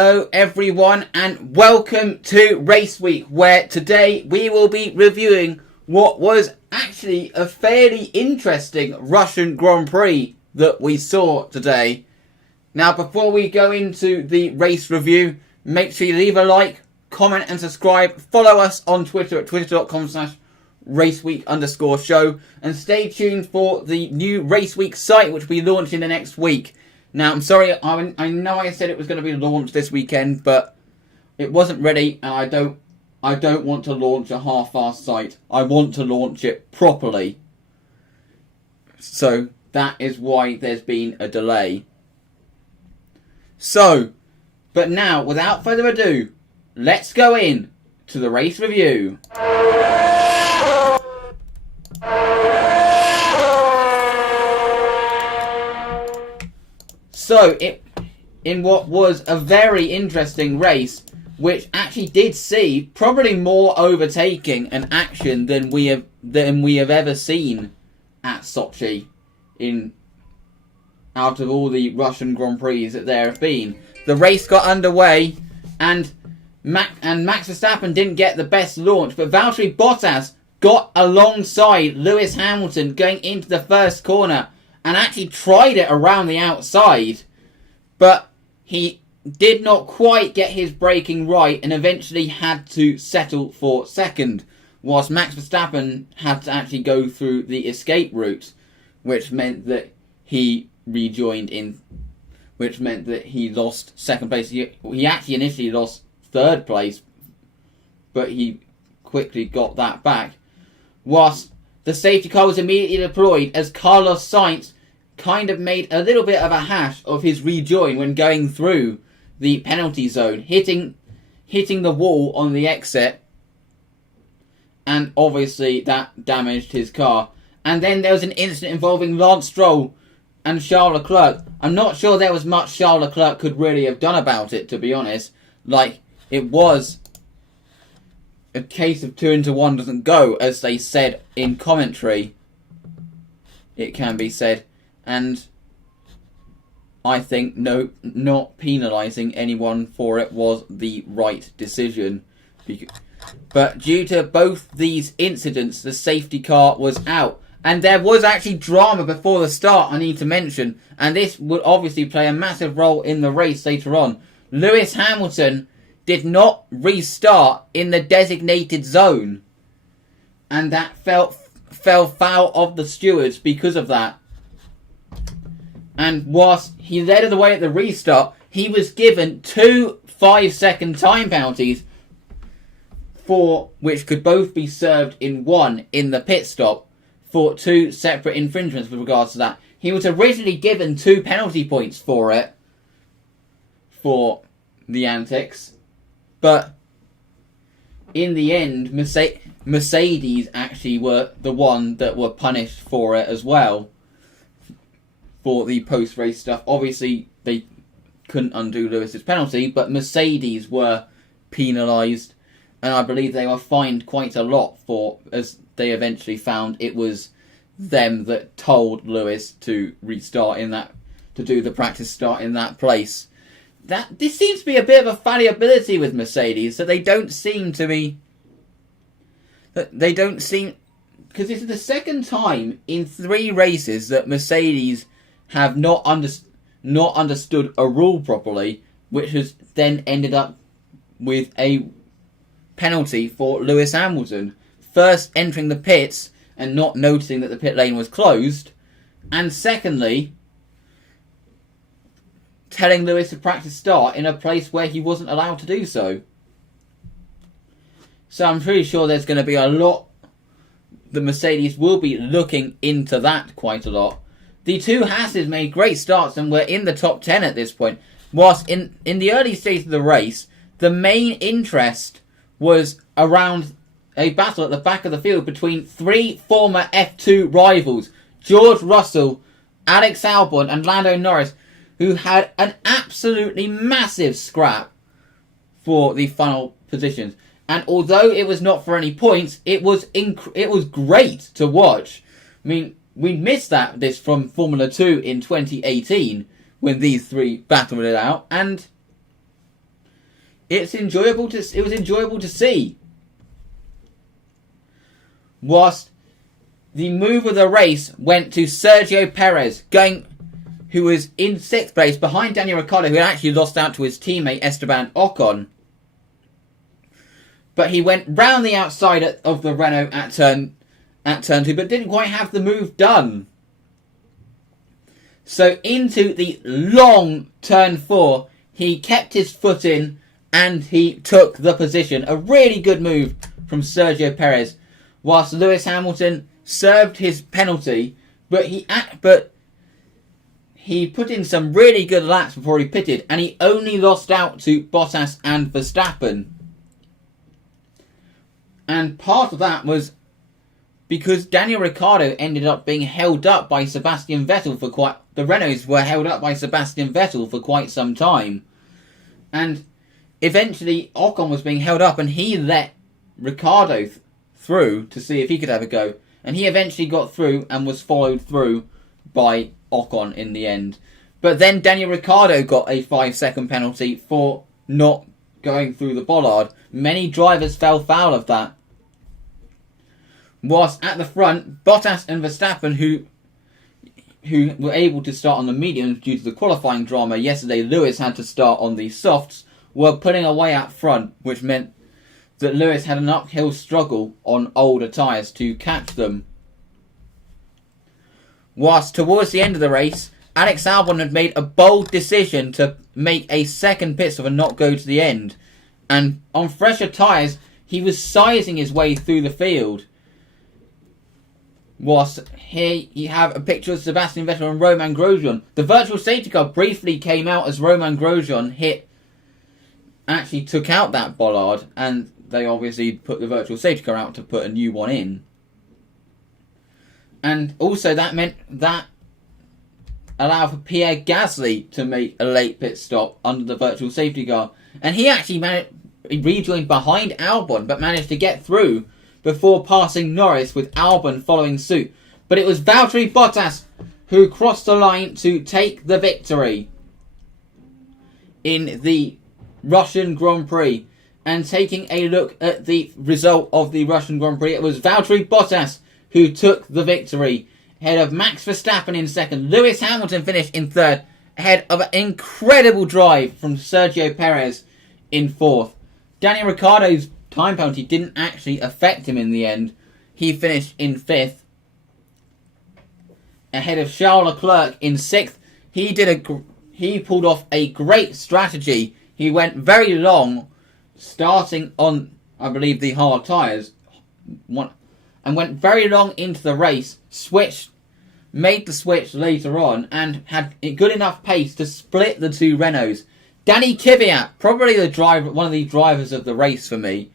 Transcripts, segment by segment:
Hello everyone and welcome to Race Week, where today we will be reviewing what was actually a fairly interesting Russian Grand Prix that we saw today. Now before we go into the race review, make sure you leave a like, comment and subscribe. Follow us on Twitter at twitter.com/raceweek_show and stay tuned for the new Race Week site which we launch in the next week. Now, I'm sorry, I know I said it was going to be launched this weekend, but it wasn't ready, and I don't want to launch a half-assed site. I want to launch it properly. So, that is why there's been a delay. So, but now, without further ado, let's go in to the race review. So, in what was a very interesting race, which actually did see probably more overtaking and action than we have ever seen at Sochi, out of all the Russian Grand Prix that there have been. The race got underway, and Max Verstappen didn't get the best launch, but Valtteri Bottas got alongside Lewis Hamilton going into the first corner and actually tried it around the outside, but he did not quite get his braking right and eventually had to settle for second, whilst Max Verstappen had to actually go through the escape route, which meant that he lost second place. He actually initially lost third place, but he quickly got that back, whilst the safety car was immediately deployed as Carlos Sainz kind of made a little bit of a hash of his rejoin when going through the penalty zone, hitting the wall on the exit, and obviously that damaged his car. And then there was an incident involving Lance Stroll and Charles Leclerc. I'm not sure there was much Charles Leclerc could really have done about it, to be honest. Like, it was a case of 2 into 1 doesn't go, as they said in commentary. It can be said. And I think not penalising anyone for it was the right decision. But due to both these incidents, the safety car was out. And there was actually drama before the start, I need to mention. And this would obviously play a massive role in the race later on. Lewis Hamilton did not restart in the designated zone. And that fell foul of the stewards because of that. And whilst he led the way at the restart, he was given 2 5-second time penalties, for which could both be served in one in the pit stop, for 2 separate infringements with regards to that. He was originally given 2 penalty points for it, for the antics, but in the end, Mercedes actually were the one that were punished for it as well. For the post-race stuff. Obviously, they couldn't undo Lewis's penalty, but Mercedes were penalised, and I believe they were fined quite a lot for, as they eventually found it was them that told Lewis to restart in that, to do the practice start in that place. This seems to be a bit of a fallibility with Mercedes, that they don't seem to be, because this is the second time in 3 races that Mercedes have not understood a rule properly, which has then ended up with a penalty for Lewis Hamilton. First, entering the pits and not noticing that the pit lane was closed, and secondly, telling Lewis to practice start in a place where he wasn't allowed to do so. So I'm pretty sure there's going to be a lot, the Mercedes will be looking into that quite a lot. The 2 Hasses made great starts and were in the top 10 at this point, whilst in the early stages of the race, the main interest was around a battle at the back of the field between 3 former F2 rivals, George Russell, Alex Albon and Lando Norris, who had an absolutely massive scrap for the final positions. And although it was not for any points, it was great to watch. I mean, we missed this from Formula 2 in 2018 when these 3 battled it out, and it was enjoyable to see. Whilst the move of the race went to Sergio Perez, who was in 6th place behind Daniel Ricciardo, who had actually lost out to his teammate Esteban Ocon. But he went round the outside of the Renault at turn 2, but didn't quite have the move done. So into the long turn 4, he kept his foot in and he took the position. A really good move from Sergio Perez. Whilst Lewis Hamilton served his penalty, but he put in some really good laps before he pitted, and he only lost out to Bottas and Verstappen. And part of that was because Daniel Ricciardo ended up being held up by Sebastian Vettel the Renaults were held up by Sebastian Vettel for quite some time. And eventually Ocon was being held up and he let Ricciardo through to see if he could have a go. And he eventually got through and was followed through by Ocon in the end. But then Daniel Ricciardo got a 5-second penalty for not going through the bollard. Many drivers fell foul of that. Whilst at the front, Bottas and Verstappen, who were able to start on the mediums due to the qualifying drama yesterday, Lewis had to start on the softs, were pulling away up front, which meant that Lewis had an uphill struggle on older tyres to catch them. Whilst towards the end of the race, Alex Albon had made a bold decision to make a second pit stop and not go to the end. And on fresher tyres, he was sizing his way through the field. Whilst here you have a picture of Sebastian Vettel and Romain Grosjean. The virtual safety car briefly came out as Romain Grosjean actually took out that bollard, and they obviously put the virtual safety car out to put a new one in. And also that meant that allowed for Pierre Gasly to make a late pit stop under the virtual safety car. And he actually rejoined behind Albon, but managed to get through before passing Norris, with Albon following suit. But it was Valtteri Bottas who crossed the line to take the victory in the Russian Grand Prix. And taking a look at the result of the Russian Grand Prix, it was Valtteri Bottas who took the victory, ahead of Max Verstappen in second. Lewis Hamilton finished in third, ahead of an incredible drive from Sergio Perez in fourth. Daniel Ricciardo's time penalty didn't actually affect him in the end. He finished in fifth, ahead of Charles Leclerc in sixth. He pulled off a great strategy. He went very long, starting on, I believe, the hard tyres, and went very long into the race, made the switch later on, and had good enough pace to split the two Renaults. Danny Kvyat, probably one of the drivers of the race for me,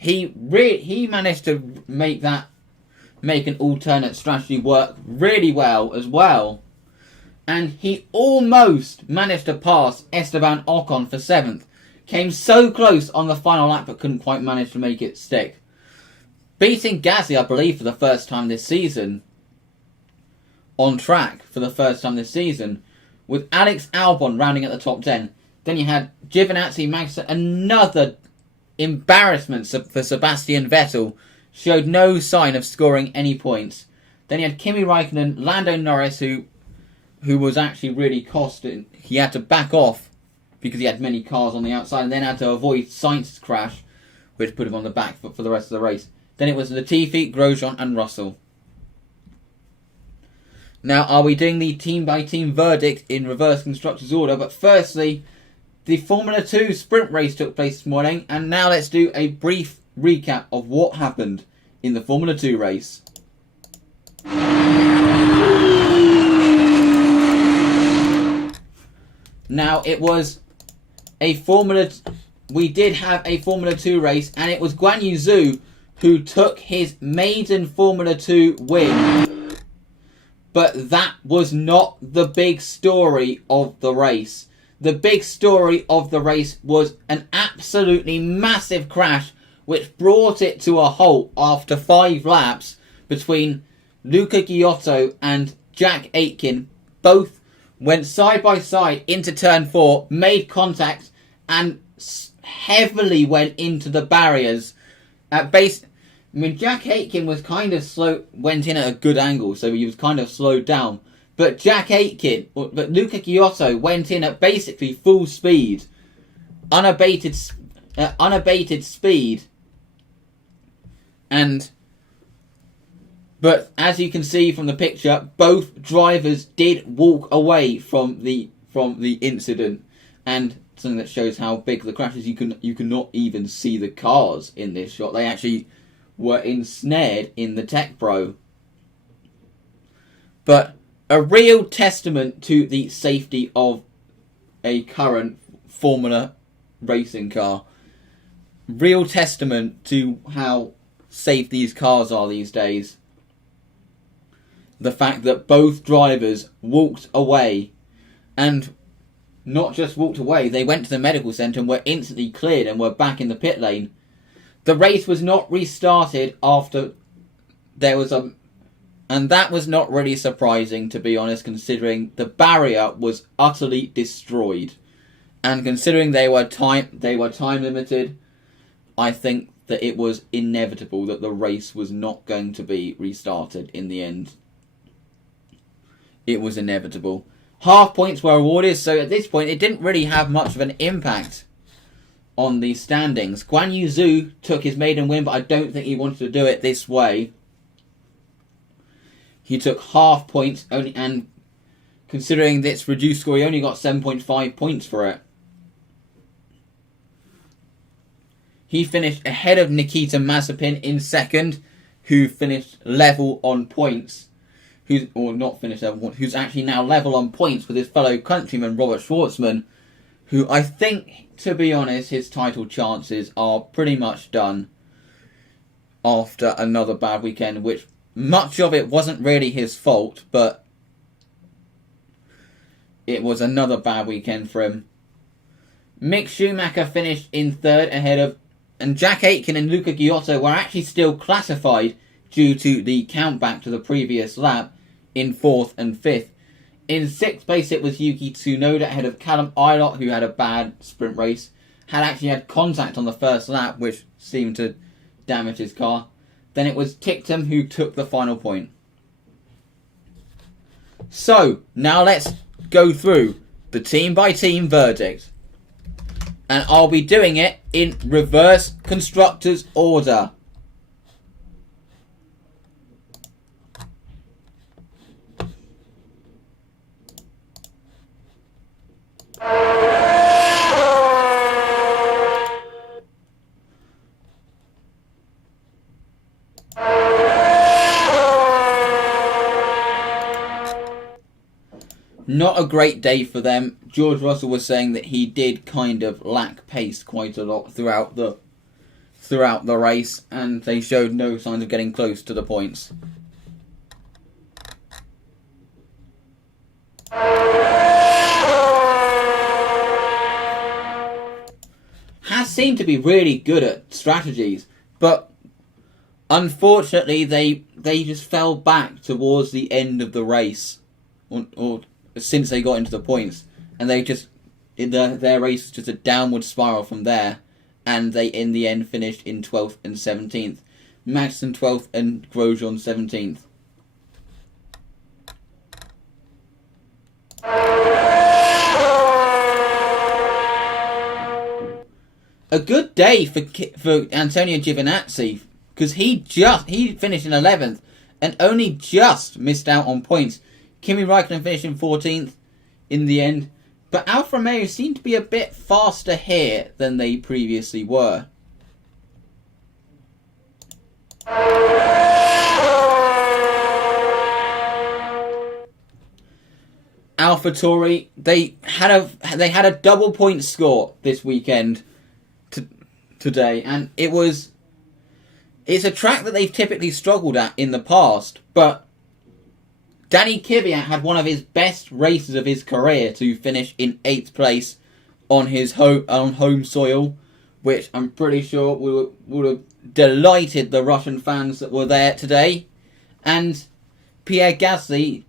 he managed to make an alternate strategy work really well as well. And he almost managed to pass Esteban Ocon for 7th. Came so close on the final lap but couldn't quite manage to make it stick. Beating Gasly, I believe, for the first time this season. On track for the first time this season. With Alex Albon rounding at the top 10. Then you had Giovinazzi, Magnussen, another embarrassment for Sebastian Vettel. Showed no sign of scoring any points. Then you had Kimi Raikkonen, Lando Norris, who was actually really costing. He had to back off because he had many cars on the outside, and then had to avoid Sainz's crash, which put him on the back foot for the rest of the race. Then it was Latifi, Grosjean and Russell. Now, are we doing the team-by-team verdict in reverse constructors order? But firstly, the Formula 2 sprint race took place this morning, and now let's do a brief recap of what happened in the Formula 2 race. Now, it was we did have a Formula 2 race, and it was Guan Yu Zhou who took his maiden Formula 2 win. But that was not the big story of the race. The big story of the race was an absolutely massive crash which brought it to a halt after 5 laps between Luca Giotto and Jack Aitken. Both went side by side into turn 4, made contact, and heavily went into the barriers at base. I mean, Jack Aitken was kind of slow, went in at a good angle, so he was kind of slowed down. But Luca Giotto went in at basically full speed, unabated speed, but as you can see from the picture, both drivers did walk away from the incident, and something that shows how big the crash is. You cannot even see the cars in this shot. They actually were ensnared in the Tech Pro. But a real testament to the safety of a current Formula racing car. Real testament to how safe these cars are these days. The fact that both drivers walked away, and not just walked away, they went to the medical centre and were instantly cleared and were back in the pit lane. The race was not restarted after there was a... And that was not really surprising, to be honest, considering the barrier was utterly destroyed. And considering they were time limited, I think that it was inevitable that the race was not going to be restarted in the end. It was inevitable. Half points were awarded, so at this point it didn't really have much of an impact on the standings. Guan Yu Zhu took his maiden win, but I don't think he wanted to do it this way. He took half points only, and considering this reduced score, he only got 7.5 points for it. He finished ahead of Nikita Mazepin in second, who finished level on points. Who's actually now level on points with his fellow countryman Robert Schwartzman, who I think, to be honest, his title chances are pretty much done after another bad weekend, which much of it wasn't really his fault, but it was another bad weekend for him. Mick Schumacher finished in third ahead of... And Jack Aitken and Luca Giotto were actually still classified due to the count back to the previous lap in fourth and fifth. In sixth place it was Yuki Tsunoda ahead of Callum Ilott, who had a bad sprint race. Had contact on the first lap, which seemed to damage his car. Then it was Ticktum who took the final point. So, now let's go through the team-by-team verdict. And I'll be doing it in reverse constructors order. Not a great day for them. George Russell was saying that he did kind of lack pace quite a lot throughout the race, and they showed no signs of getting close to the points. Has seemed to be really good at strategies, but unfortunately they just fell back towards the end of the race, or since they got into the points, and they just their race was just a downward spiral from there, and they in the end finished in 12th and 17th. Magnussen 12th and Grosjean 17th. A good day for Antonio Giovinazzi, because he finished in 11th and only just missed out on points. Kimi Raikkonen finished in 14th in the end, but Alfa Romeo seemed to be a bit faster here than they previously were. AlphaTauri, they had a double point score this weekend today, and it's a track that they've typically struggled at in the past, but Danny Kvyat had one of his best races of his career to finish in 8th place on home soil, which I'm pretty sure would have delighted the Russian fans that were there today. And Pierre Gasly,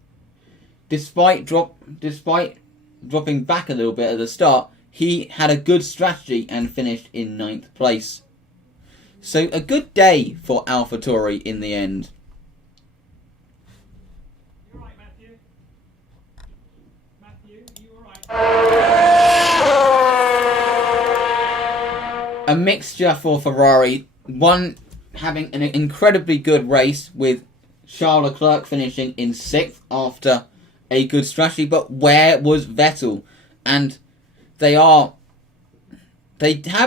despite dropping back a little bit at the start, he had a good strategy and finished in 9th place. So a good day for AlphaTauri in the end. You alright, Matthew? Matthew, you alright? A mixture for Ferrari. One having an incredibly good race with Charles Leclerc finishing in 6th after a good strategy. But where was Vettel? And they have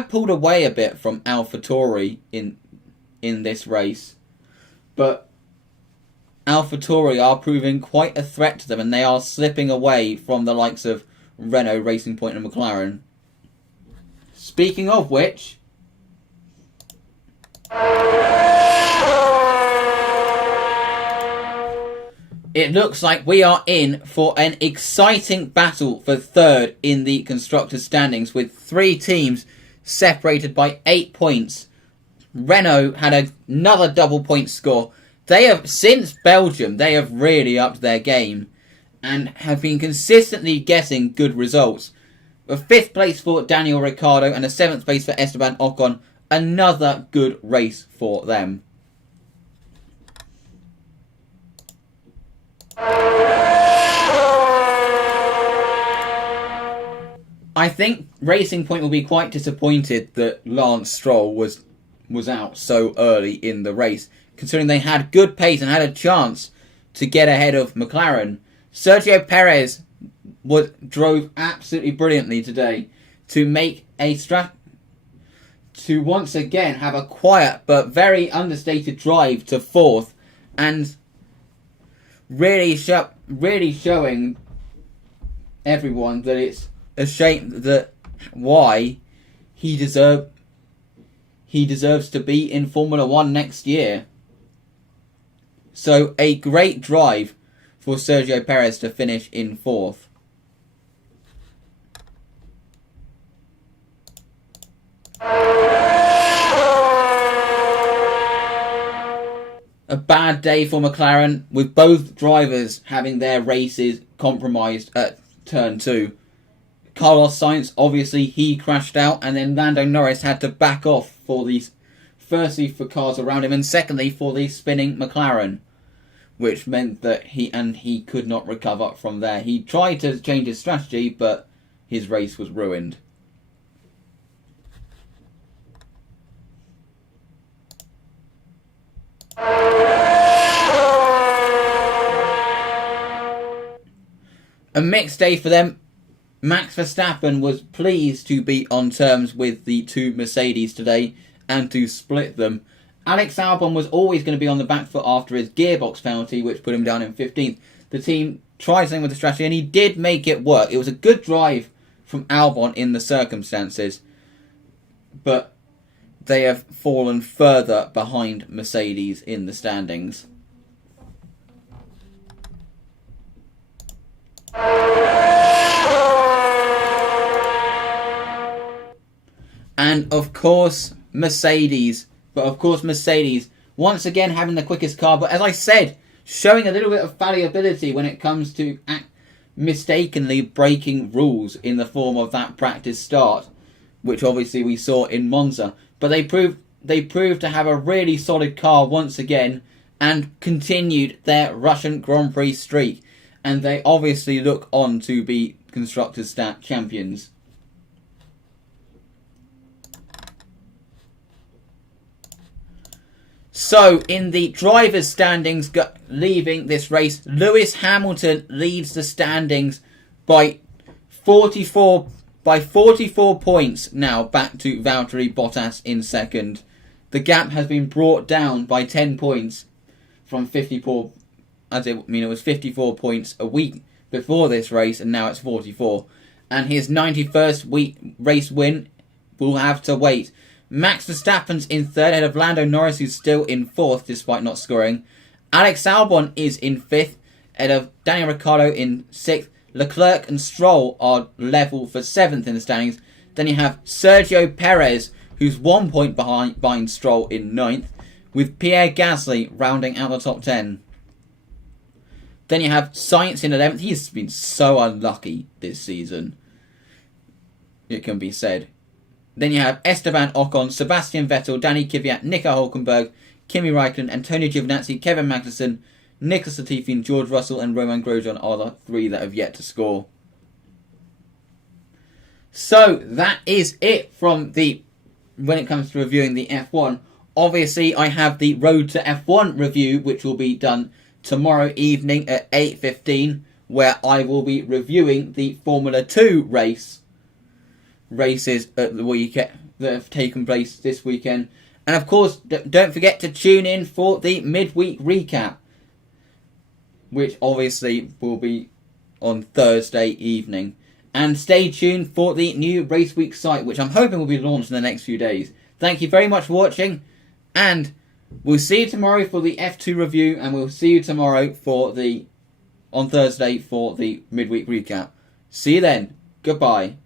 pulled away a bit from AlphaTauri in this race, but AlphaTauri are proving quite a threat to them, and they are slipping away from the likes of Renault, Racing Point, and McLaren. Speaking of which, it looks like we are in for an exciting battle for 3rd in the constructors' standings, with 3 teams separated by 8 points. Renault had another double point score. They have, since Belgium, they have really upped their game and have been consistently getting good results. A 5th place for Daniel Ricciardo and a 7th place for Esteban Ocon. Another good race for them. I think Racing Point will be quite disappointed that Lance Stroll was out so early in the race, considering they had good pace and had a chance to get ahead of McLaren. Sergio Perez drove absolutely brilliantly today to make to once again have a quiet but very understated drive to 4th, and really showing everyone that it's a shame that why he deserves to be in Formula 1 next year. So a great drive for Sergio Perez to finish in 4th. A bad day for McLaren, with both drivers having their races compromised at turn 2. Carlos Sainz, obviously, he crashed out, and then Lando Norris had to back off for these, firstly for cars around him, and secondly for the spinning McLaren, which meant that he could not recover from there. He tried to change his strategy, but his race was ruined. A mixed day for them. Max Verstappen was pleased to be on terms with the 2 Mercedes today and to split them. Alex Albon was always going to be on the back foot after his gearbox penalty, which put him down in 15th. The team tried something with the strategy and he did make it work. It was a good drive from Albon in the circumstances, but they have fallen further behind Mercedes in the standings. And of course Mercedes once again having the quickest car, but as I said, showing a little bit of fallibility when it comes to mistakenly breaking rules in the form of that practice start, which obviously we saw in Monza. But they proved to have a really solid car once again and continued their Russian Grand Prix streak, and they obviously look on to be Constructors' champions. So, in the drivers' standings leaving this race, Lewis Hamilton leads the standings by 44 points now, back to Valtteri Bottas in second. The gap has been brought down by 10 points from 54. It was 54 points a week before this race, and now it's 44. And his 91st race win will have to wait. Max Verstappen's in third, ahead of Lando Norris, who's still in fourth despite not scoring. Alex Albon is in fifth, ahead of Daniel Ricciardo in sixth. Leclerc and Stroll are level for seventh in the standings. Then you have Sergio Perez, who's 1 point behind Stroll in ninth, with Pierre Gasly rounding out the top 10. Then you have Sainz in 11th. He's been so unlucky this season. it can be said. Then you have Esteban Ocon, Sebastian Vettel, Danny Kvyat, Nico Hulkenberg, Kimi Raikkonen, Antonio Giovinazzi, Kevin Magnussen, Nicholas Latifi, and George Russell and Romain Grosjean are the 3 that have yet to score. So that is it from when it comes to reviewing the F1. Obviously, I have the Road to F1 review, which will be done tomorrow evening at 8:15, where I will be reviewing the Formula 2 races at the weekend that have taken place this weekend. And of course, don't forget to tune in for the midweek recap, which obviously will be on Thursday evening. And stay tuned for the new RaceWeek site, which I'm hoping will be launched in the next few days. Thank you very much for watching, and we'll see you tomorrow for the F2 review, and we'll see you tomorrow on Thursday for the midweek recap. See you then. Goodbye.